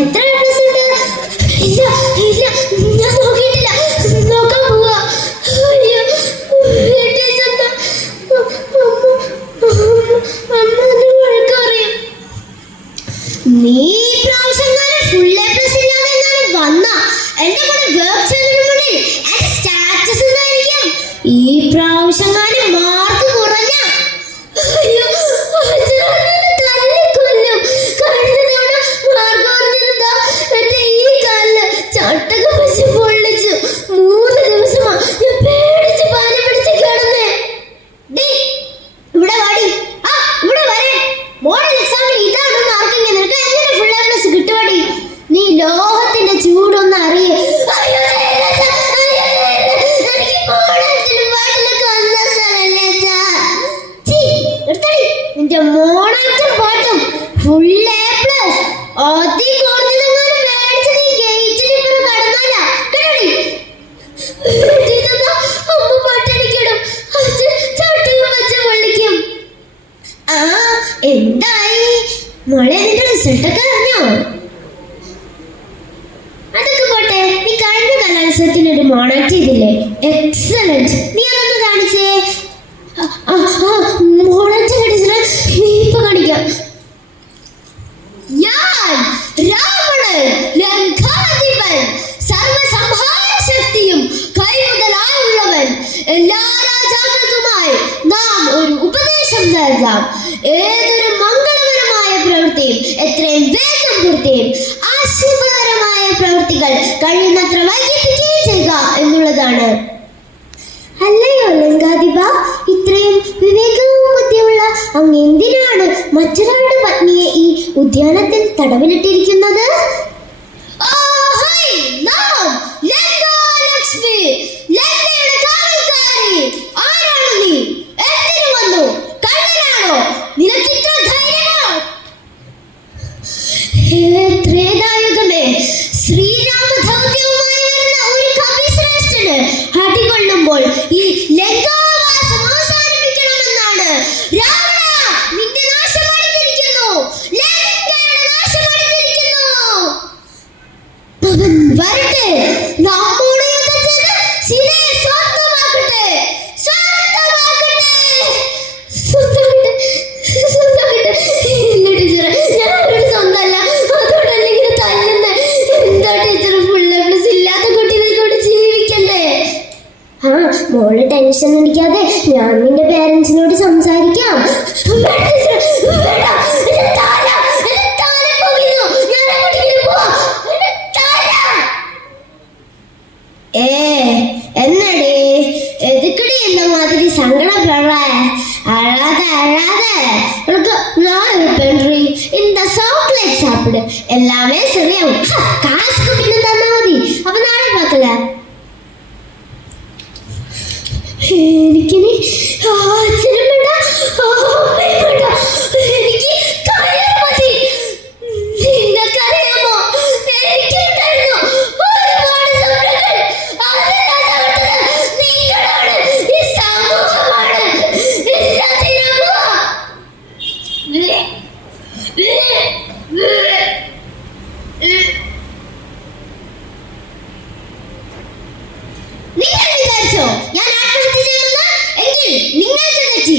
എത്ര ഡ്രസ് ഉണ്ട്? ഇല്ല ഇല്ല, ഞാൻ നോക്കിയിട്ടില്ല. നോക്കാൻ പോവാ. അയ്യോ, നീ പ്രാവശ്യം ഫുൾ എ പ്ലസ് ഇല്ലാതെ വന്ന എന്നെ കൂടെ വർക്ക് ചെയ്യുന്നതിന് മുന്നിൽ സ്റ്റാറ്റസ് എന്തായിരിക്കും? ഈ പ്രാവശ്യം മാർക്ക് കുറഞ്ഞ ചട്ടകം വെച്ച് പൊള്ളിച്ചു. 3 ദിവസമാ ഞാൻ പേടിച്ച് പാന പിടിച്ച് കിടന്നേ. ഇവിടെ വാടി, ഇവിടെ വരെ. മോഡൽ എക്സാമിൽ ഇതാണ് മാർക്കെങ്കിൽ നിനക്ക് എങ്ങനെ ഫുൾ എ പ്ലസ് കിട്ടുവാടി? നീ ലോകത്തിന്റെ ചൂടൊന്ന് അറിയേ. നിന്റെ മോണാക്കം പാട്ടും ഫുൾ എ പ്ലസ് അതി കുറഞ്ഞതെങ്ങാനും മേടിച്ച് നീ ഗേറ്റിന് ഇപ്പുറം കടന്നാല കേട്ടോടി. അമ്മ പാട്ടടിക്കണം, ചട്ടകം വെച്ച് പൊള്ളിക്കും. എന്തായി മോളെ, നിന്റെ റിസൾട്ടൊക്കെ അറിഞ്ഞോ? അതൊക്കെ പോട്ടെ, നീ കഴിഞ്ഞ കലോത്സവത്തിന് ഒരു മോണാക്ട് ചെയ്തില്ലേ? എക്സലന്റ്. നീ അതൊന്ന് കാണിച്ചേ. മോണാക്ട് കാണിച്ചില്ല, ഇപ്പൊ കാണിക്കാം. ഞാൻ രാവണൻ, ലങ്കാധിപൻ, സർവസംഹാരശക്തിയും കൈമുതലായുള്ളവൻ, എല്ലാ രാജാക്കൾക്കുമായി നാം ഒരു ഉപദേശം നൽകാം. ഏതൊരു മംഗളകരമായ പ്രവൃത്തിയും എത്രയും വേഗം പൂർത്തിയും ആശീർവാദകരമായ പ്രവൃത്തികൾ കഴിയുന്നത്ര വൈകിപ്പിക്കുകയും ചെയ്യുക എന്നുള്ളതാണ്. അല്ലയോ ലങ്കാധിപ, ഇത്രയും വിവേകവും ബുദ്ധിയുള്ള അങ്ങ് എന്തിനാണ് മറ്റൊരാളുടെ പത്നിയെ ഈ ഉദ്യാനത്തിൽ തടവിലിട്ടിരിക്കുന്നത്? ആരാണ് നീ? എന്തിനു വന്നു? കള്ളനാണോ? നിനക്ക് ഇത്ര ധൈര്യമോ? ത്രേതായുഗമേ, ശ്രീരാമദൗത്യവുമായി വരുന്ന ഒരു കവിശ്രേഷ്ഠന് അടികൊള്ളുമ്പോൾ ഈ ലങ്കാവാസം അവസാനിപ്പിക്കണമെന്നാണ്. രാവണ, നിന്റെ നാശം അടുത്തിരിക്കുന്നു. ലങ്കയുടെ നാശം അടുത്തിരിക്കുന്നു. അവൻ വരട്ടെ, നമ്മോട് യുദ്ധം ചെയ്ത് ശിലയെ സ്വന്തമാക്കട്ടെ. ഇല്ല ടീച്ചറെ, ഞാൻ അവരുടെ സ്വന്തമല്ല. അതോടല്ല ഇങ്ങനെ തല്ലുന്നേ. എന്താ ടീച്ചർ, ഫുൾ എ പ്ലസ് ഇല്ലാത്ത കുട്ടികൾക്കൂടെ ജീവിക്കണ്ടേ? മോള് ടെൻഷൻ അടിക്കാതെ ഞാൻ നിന്റെ പേരൻസിനോട് സംസാരിക്കാം. എന്നടി എതുക്കടി എന്ന മാതിരി സങ്കടപ്പെടേ? അഴാതെ അഴാതെ உனக்கு நான் இருப்பேன். இந்த சாக்லேட் சாப்பிடு, எல்லாமே சரியாகும். காசுக்கு பின்ன தந்தா மതി. அப்ப நாளை பார்க்கலாம். എനിക്കിനി അച്ഛനും വേണ്ട, അമ്മയും വേണ്ട. എനിക്ക് കയർ മതി. നിങ്ങൾക്കറിയാമോ, എനിക്കുണ്ടായിരുന്നു ഒരുപാട് സ്വപ്നങ്ങൾ. അതെല്ലാം തകർത്തത് നിങ്ങളാണ്, ഈ സമൂഹമാണ്. എല്ലാത്തിനും നിങ്ങൾ വിചാരിച്ചോ ഞാൻ ആത്മഹത്യ ചെയ്യുമെന്ന്? എങ്കിൽ നിങ്ങൾക്ക് തെറ്റി.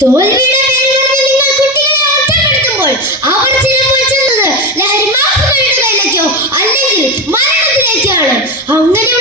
തോൽവിയുടെ പേര് പറഞ്ഞ് നിങ്ങൾ കുട്ടികളെ ഒറ്റപ്പെടുത്തുമ്പോൾ അവർ ചിലപ്പോൾ ചെന്നത് ലഹരിമാഫുകളുടെ കയ്യിലേക്കോ അല്ലെങ്കിൽ മരണത്തിലേക്കാണ്. അങ്ങനെ